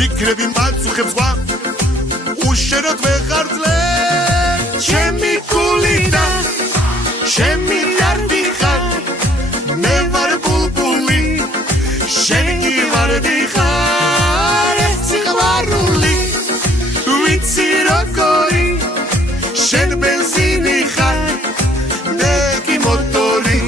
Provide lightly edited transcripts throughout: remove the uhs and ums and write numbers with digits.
ფიქრები მაწუხებს ზღვა უშეროდ ვეღარძლე ჩემი გული და ჩემი დარდი ხარ მე ვარ ბულბული შენ კი ვარ დიხარ ეს სიყვარული ვიცი როგორი შენ ბენზინი ხარ მე კი მოტორი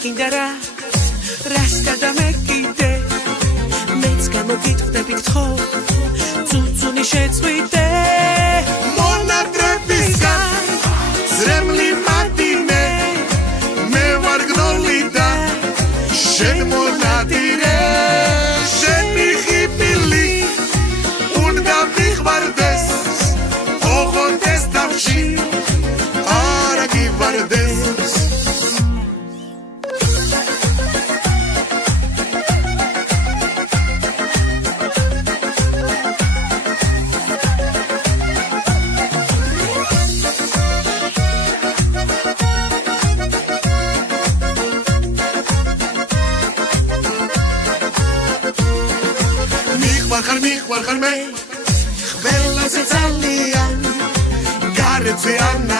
Kindara, raska da mekide, mecka mogitwte piktcho, cucuni shetzwite, mona trepiska, zremli matine, me var gnolida, shen monadire, shen michipili, unda michvardes, ogondes davshi, aragi vardes. Michwar me, chwela se tzalian, garet ze ana.